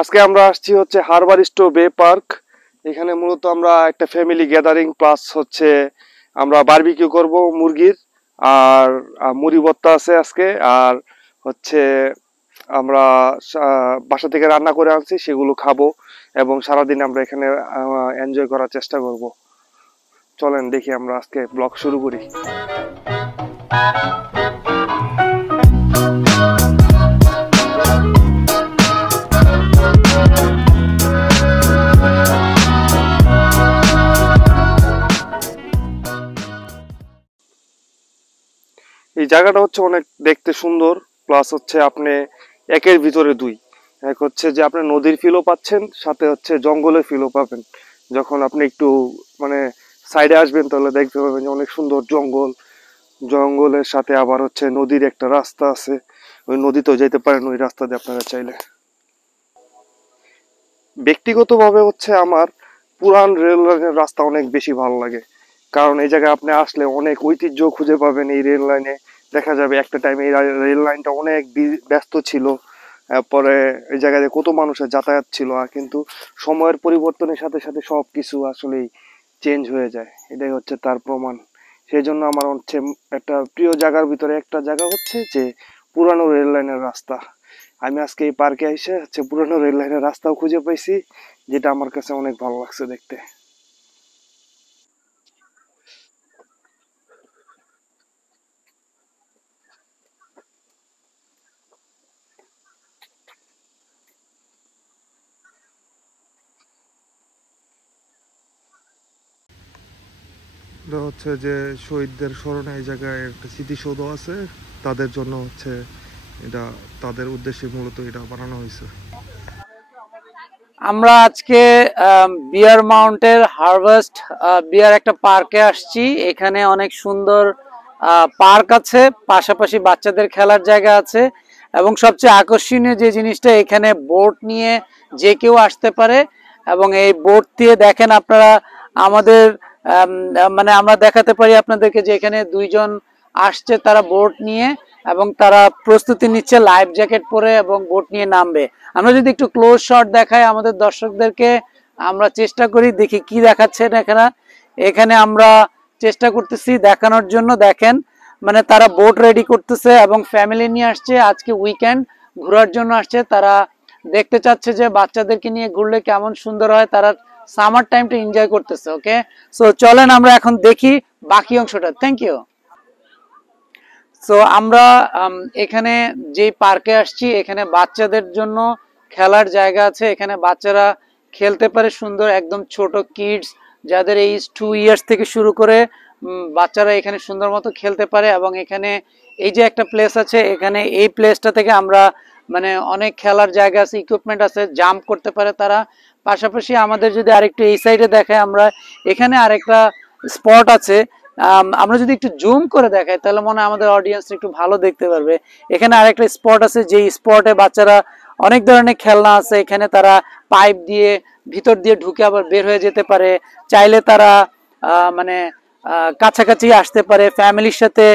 আজকে আমরা আসছি হচ্ছে হারবারিস্টো বে পার্ক। এখানে মূলত আমরা একটা ফ্যামিলি গ্যাদারিং প্লাস হচ্ছে আমরা বারবিকিউ করব মুরগির, আর মুড়ি ভর্তা আছে আজকে, আর হচ্ছে আমরা বাসা থেকে রান্না করে আনছি সেগুলো খাবো এবং সারাদিন আমরা এখানে এনজয় করার চেষ্টা করব। চলেন দেখি আমরা আজকে ব্লগ শুরু করি। এই জায়গাটা হচ্ছে অনেক দেখতে সুন্দর, প্লাস হচ্ছে আপনি একের ভিতরে দুই। এক হচ্ছে যে আপনি নদীর ফিলও পাচ্ছেন, সাথে হচ্ছে জঙ্গলের ফিলও পাবেন। যখন আপনি একটু মানে সাইডে আসবেন তাহলে দেখতে পাবেন যে অনেক সুন্দর জঙ্গল, জঙ্গলের সাথে আবার হচ্ছে নদীর একটা রাস্তা আছে, ওই নদীতেও যেতে পারেন ওই রাস্তা দিয়ে আপনারা চাইলে। ব্যক্তিগতভাবে হচ্ছে আমার পুরান রেল লাইনের রাস্তা অনেক বেশি ভালো লাগে, কারণ এই জায়গায় আপনি আসলে অনেক ঐতিহ্য খুঁজে পাবেন। এই রেল লাইনে দেখা যাবে একটা টাইমে এই রেল লাইনটা অনেক ব্যস্ত ছিল, পরে এই জায়গায় কত মানুষের যাতায়াত ছিল, আর কিন্তু সময়ের পরিবর্তনের সাথে সাথে সব কিছু আসলেই চেঞ্জ হয়ে যায়, এটাই হচ্ছে তার প্রমাণ। সেই জন্য আমার হচ্ছে একটা প্রিয় জায়গার ভিতরে একটা জায়গা হচ্ছে যে পুরানো রেল লাইনের রাস্তা। আমি আজকে এই পার্কে এসে হচ্ছে পুরানো রেল লাইনের রাস্তাও খুঁজে পাইছি, যেটা আমার কাছে অনেক ভালো লাগছে দেখতে। এটা হচ্ছে যে শহীদদের স্মরণে এই জায়গায় একটা স্মৃতিসৌধ আছে, তাদের জন্য হচ্ছে এটা, তাদের উদ্দেশ্যে মূলত এটা বানানো হয়েছে। আমরা আজকে বিয়ার মাউন্টের হারভেস্ট বিয়ার একটা পার্কে আসছি। এখানে অনেক সুন্দর পার্ক আছে, পাশাপাশি বাচ্চাদের খেলার জায়গা আছে, এবং সবচেয়ে আকর্ষণীয় যে জিনিসটা, এখানে বোট নিয়ে যে কেউ আসতে পারে। এবং এই বোট দিয়ে দেখেন আপনারা আমাদের মানে আমরা দেখাতে পারি আপনাদেরকে যে এখানে দুইজন আসছে তারা বোট নিয়ে, এবং তারা প্রস্তুতি নিচ্ছে লাইফ জ্যাকেট পরে এবং বোট নিয়ে নামবে। আমরা যদি একটু ক্লোজ শট দেখাই আমাদের দর্শকদেরকে, আমরা চেষ্টা করি দেখি কি দেখাচ্ছেন এখানে। এখানে আমরা চেষ্টা করতেছি দেখানোর জন্য, দেখেন মানে তারা বোট রেডি করতেছে এবং ফ্যামিলি নিয়ে আসছে, আজকে উইকেন্ড ঘোরার জন্য আসছে। তারা দেখতে চাচ্ছে যে বাচ্চাদেরকে নিয়ে ঘুরলে কেমন সুন্দর হয়, তারা সামার টাইমটা এনজয় করতেছে। ওকে, সো চলেন আমরা এখন দেখি বাকি অংশটা। Thank you. সো আমরা এখানে যে পার্কে আসছি, এখানে বাচ্চাদের জন্য খেলার জায়গা আছে। এখানে বাচ্চারা খেলতে পারে সুন্দর, একদম ছোট কিডস যাদের এই 2 ইয়ার্স থেকে শুরু করে বাচ্চারা এখানে সুন্দর মতো খেলতে পারে। এবং এখানে এই যে একটা প্লেস আছে, এখানে এই প্লেসটা থেকে আমরা মানে অনেক খেলার জায়গা আছে, ইকুইপমেন্ট আছে, জাম্প করতে পারে তারা। পাশাপাশি আমাদের যদি আরেকটু এই সাইডে দেখায়, আমরা এখানে আরেকটা স্পট আছে, আমরা যদি একটু জুম করে দেখাই তাহলে মনে হয় আমাদের অডিয়েন্স একটু ভালো দেখতে পারবে। এখানে আরেকটা স্পট আছে, যে স্পটে বাচ্চারা অনেক ধরনের খেলনা আছে, এখানে তারা পাইপ দিয়ে ভিতর দিয়ে ঢুকে আবার বের হয়ে যেতে পারে। চাইলে তারা মানে কাছাকাছি আসতে পারে, ফ্যামিলির সাথে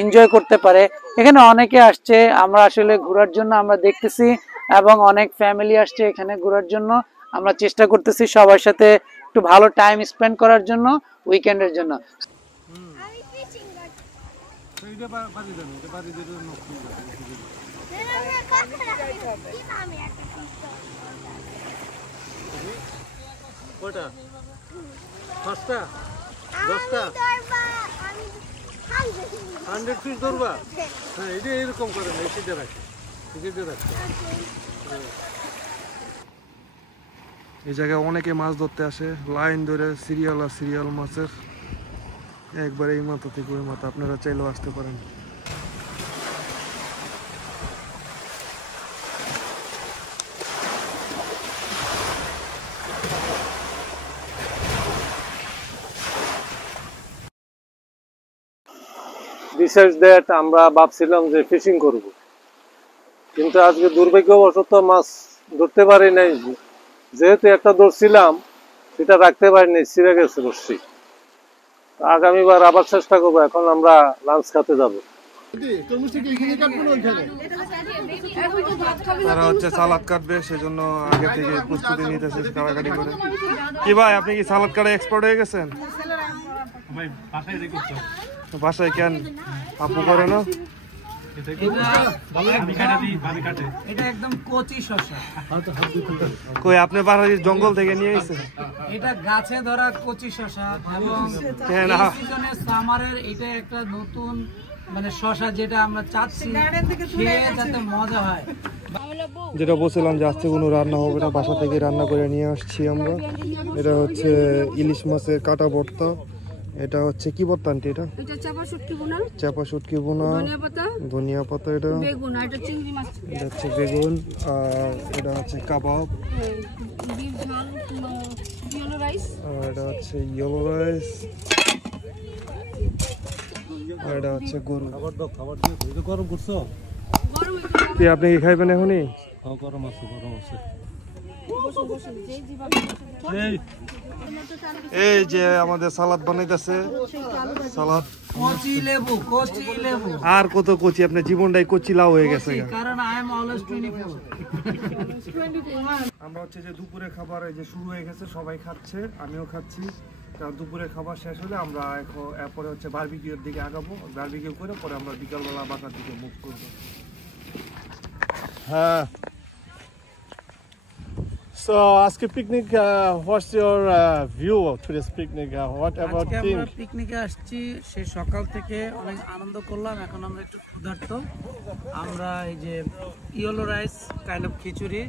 এনজয় করতে পারে। এখানে অনেকে আসছে, আমরা আসলে ঘোরার জন্য আমরা দেখতেছি, এবং অনেক ফ্যামিলি আসছে এখানে ঘোরার জন্য। আমরা চেষ্টা করতেছি সবার সাথে একটু ভালো টাইম স্পেন্ড করার জন্য উইকেন্ডের জন্য। পাঁচটা 10টা 100 পিস ধরবা? হ্যাঁ, এটা এরকম করে না, এসে রাখে, এসে রাখতে। এই জায়গায় অনেকে মাছ ধরতে আসে, লাইন ধরে সিরিয়াল আর সিরিয়াল মাছের, একবার এই মাথা থেকে ওই মাথা, আপনারা চাইলেও আসতে পারেন। বিশেষ দ্যাট আমরা ভাবছিলাম যে ফিশিং করব, কিন্তু আজকে দুর্ভাগ্যবশত মাছ ধরতে পারি নাই। যেহেতু একটা ধরছিলাম সেটা রাখতে পারিনি, ছিঁড়ে গেছে রশ্মি। আগামীবার আবার চেষ্টা করবো। এখন আমরা লাঞ্চ খেতে যাবো। তারা হচ্ছে সালাদ কাটবে, সেজন্য আগে থেকে প্রস্তুতি নিতেছে কাটাকাটি করে। কি ভাই, আপনি কি সালাদ কাটা এক্সপার্ট হয়ে গেছেন? বাসায় কেন আপু করে না? এটা একদম কচি শসা। কই আপনি বাড়ির জঙ্গল থেকে নিয়ে এসেছেন? এটা গাছে ধরা কচি শসা এবং কেন? এই সিজনে সামারের এটা একটা নতুন মানে শসা যেটা আমরা চাচ্ছি খেয়ে যাতে মজা হয়। যেটা বলছিলাম যে আজকে কোনো রান্না হবে না, বাসা থেকে রান্না করে নিয়ে আসছি আমরা। এটা হচ্ছে ইলিশ মাছের কাটা ভর্তা। এটা হচ্ছে কি ভর্তা আন্টি? এটা চাপা শুটকি বোনা, ধনিয়া পাতা, এটা হচ্ছে বেগুন, আর এটা হচ্ছে কাবাব, আর এটা হচ্ছে ইয়েলো রাইস, আর এটা হচ্ছে গরু। গরম করছো? কি আপনি কি খাইবেন এখনই? গরম আছে, গরম আছে। এই যে আমাদের সালাদ বানাইতেছে, সালাদ কচি লেবু, কচি লেবু। আর কত কচি, আপনার জীবনটাই কচিলাও হয়ে গেছে। কারণ আই এম অলওয়েজ 24। আমরা হচ্ছে যে দুপুরে খাবার এই যে শুরু হয়ে গেছে, সবাই খাচ্ছে, আমিও খাচ্ছি। কারণ দুপুরে খাবার শেষ হলে আমরা এরপরে হচ্ছে বারবিকিউর দিকে আগাবো। বারবিকিউ করে পরে আমরা বিকালবেলা বাসার দিকে মুভ করবো। হ্যাঁ। So, ask a picnic. What's your view to this picnic? What about আজকে thing? আমরা পিকনিকে আসছি, সেই সকাল থেকে অনেক আনন্দ করলাম। এখন আমরা একটু ক্ষুধার্ত। আমরা এই যে ইয়েলো রাইস কাইন্ড অফ খিচুড়ি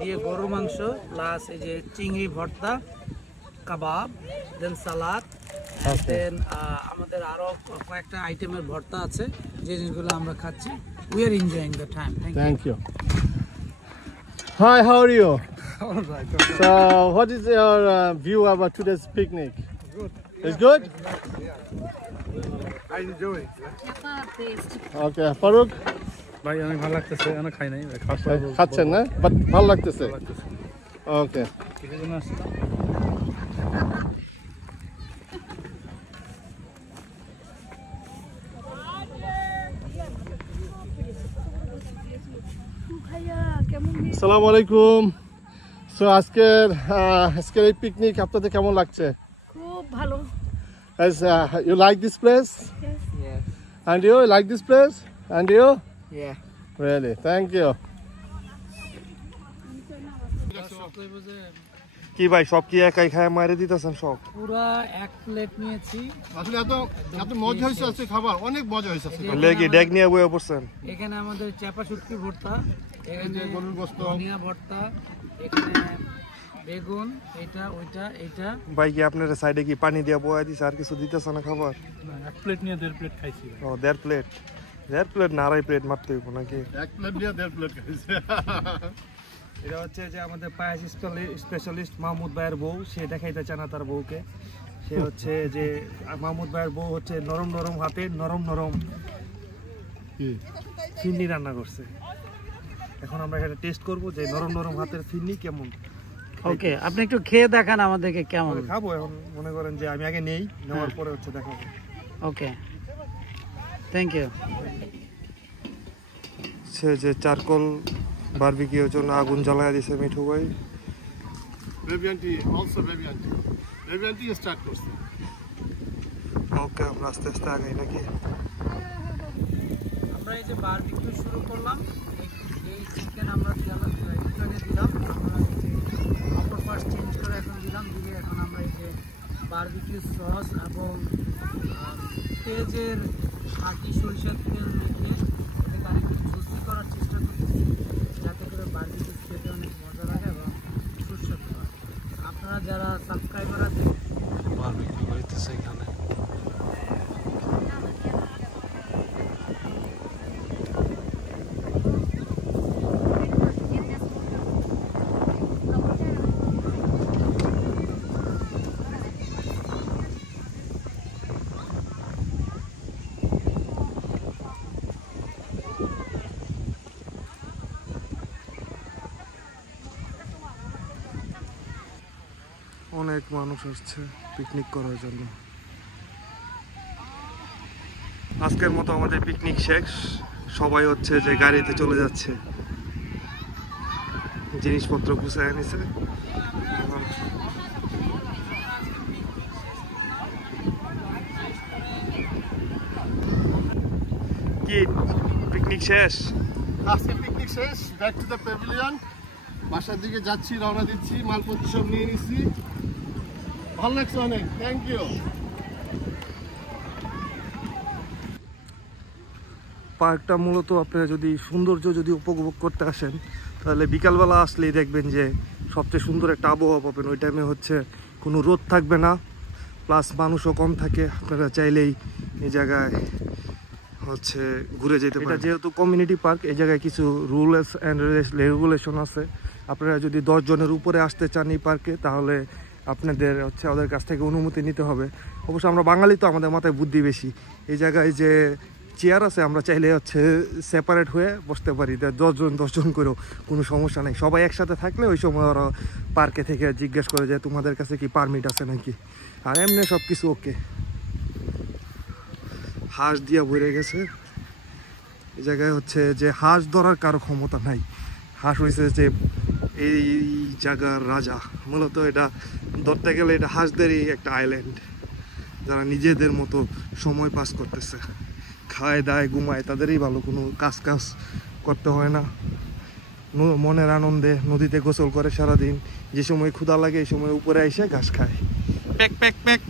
দিয়ে গরুর মাংস প্লাস এই যে চিংড়ি ভর্তা, কাবাব, দেন সালাদ, দেন আমাদের আরো কয়েকটা আইটেমের ভর্তা আছে, যে জিনিসগুলো আমরা খাচ্ছি। We are enjoying the time. Thank you. Hi, how are you? All right. So, what is your view about today's picnic? Good. It's good? I enjoy it. Okay, Farooq? ভাই অনেক ভালো লাগতেছে, অনেক খাই নাই খাচ্ছেন না, বাট ভালো লাগতেছে। ওকে, কিছু জন আসছে। আসসালামু আলাইকুম। সো আজকের এই পিকনিক আপনাদের কেমন লাগছে? খুব ভালো। You like this place? Yes. And you like this place? And you? Yeah. Really? Thank you. কি ভাই, সব কি একাই খায় মারে দিতেছেন সব? পুরা এক প্লেট নিয়েছি। আসলে এত মজা হয়েছে আজকে, খাবার অনেক মজা হয়েছে আজকে। লেগে ডেক নিয়ে বয়ে পড়ছেন। এখানে আমাদের চাপা শুটকি ভর্তা, এখানে গরুর গোশত, ধনিয়া ভর্তা, এখানে বেগুন, এটা ওইটা এটা। ভাই কি আপনার সাইডে কি পানি দিয়ে বয়ে দিছে, আর কিছু দিতেছে না খাবার? এক প্লেট নিয়ে 1.5 প্লেট খাইছি। ও 1.5 প্লেট, 1.5 প্লেট না 2.5 প্লেট মারতে হইব নাকি? এক প্লেট দিয়ে 1.5 প্লেট খাইছে। এটা হচ্ছে যে আমাদের পায়েস স্পেশালিস্ট মাহমুদ ভাইয়ের বউ, সে দেখাইতে চায় না তার বউকে। সে হচ্ছে যে মাহমুদ ভাইয়ের বউ হচ্ছে নরম নরম হাতে নরম নরম ফিরনি রান্না করছে। এখন আমরা এটা টেস্ট করব যে নরম নরম হাতের ফিরনি কেমন। ওকে, আপনি একটু খেয়ে দেখান আমাদেরকে কেমন। খাবো এখন, মনে করেন যে আমি আগে নেই, নেওয়ার পরে হচ্ছে দেখাবো। ওকে, থ্যাংক ইউ। সে যে চারকোল বারবিকিউর জন্য আগুন জ্বালায় দিছে মিঠু ভাই। রেভিয়ান্টি স্টার্ট করছে। ওকে, আমরা আস্তে আস্তে আগাই নাকি? আমরা এই যে বারবিকিউ শুরু করলাম, এই চিকেন আমরা দিলাম, আমরা অপর পাশ চেঞ্জ করে এখন দিলাম, দিয়ে এখন আমরা এই যে বারবিকিউ সস এবং পেঁয়াজের খাঁটি সরিষার তেল দিয়ে এটাকে আরেকটু জুসি করার চেষ্টা করতেছি, যাতে করে বারবিকিউ খেতে অনেক মজা লাগে এবং সুস্বাদু হয়। আপনারা যারা সাবস্ক্রাইবার আছেন, বারবিকিউ হইতেছে এখানে। অনেক মানুষ আসছে পিকনিক করার জন্য। আজকের মতো আমাদের পিকনিক শেষ, সবাই হচ্ছে যে গাড়িতে চলে যাচ্ছে, জিনিসপত্র গুছায় নিছে। কি পিকনিক শেষ? আজকে পিকনিক শেষ, ব্যাক টু দ্য প্যাভিলিয়ন। বাসার দিকে যাচ্ছি, রওনা দিচ্ছি, মালপত্র সব নিয়ে নিচ্ছি। ভালো লাগছে অনেক, থ্যাংক ইউ। পার্কটা মূলত আপনারা যদি সৌন্দর্য যদি উপভোগ করতে আসেন তাহলে বিকালবেলা আসলেই দেখবেন যে সবচেয়ে সুন্দর একটা আবহাওয়া পাবেন। ওই টাইমে হচ্ছে কোনো রোদ থাকবে না, প্লাস মানুষও কম থাকে। আপনারা চাইলেই এই জায়গায় হচ্ছে ঘুরে যেতে পারেন। এটা যেহেতু কমিউনিটি পার্ক, এই জায়গায় কিছু রুলস অ্যান্ড রেগুলেশন আছে। আপনারা যদি 10 জনের উপরে আসতে চান এই পার্কে তাহলে আপনাদের হচ্ছে ওদের কাছ থেকে অনুমতি নিতে হবে। অবশ্য আমরা বাঙালি তো, আমাদের মাথায় বুদ্ধি বেশি। এই জায়গায় যে চেয়ার আছে আমরা চাইলে হচ্ছে সেপারেট হয়ে বসতে পারি, 10 জন করেও কোনো সমস্যা নেই। সবাই একসাথে থাকলে ওই সময় ওরা পার্কে থেকে জিজ্ঞেস করে যে তোমাদের কাছে কি পারমিট আছে নাকি, আর এমনি সব কিছু ওকে। হাঁস দিয়া ভরে গেছে এই জায়গায়, হচ্ছে যে হাঁস ধরার কারো ক্ষমতা নাই। হাঁস হয়েছে যে এই জায়গার রাজা। মূলত এটা ধরতে গেলে এটা হাঁসদেরই একটা আইল্যান্ড, যারা নিজেদের মতো সময় পাস করতেছে, খায় দায় ঘুমায়, তাদেরই ভালো, কোনো কাজ করতে হয় না। মনের আনন্দে নদীতে গোসল করে সারাদিন। যে সময় ক্ষুধা লাগে এই সময় উপরে এসে ঘাস খায়, প্যাক প্যাক প্যাক।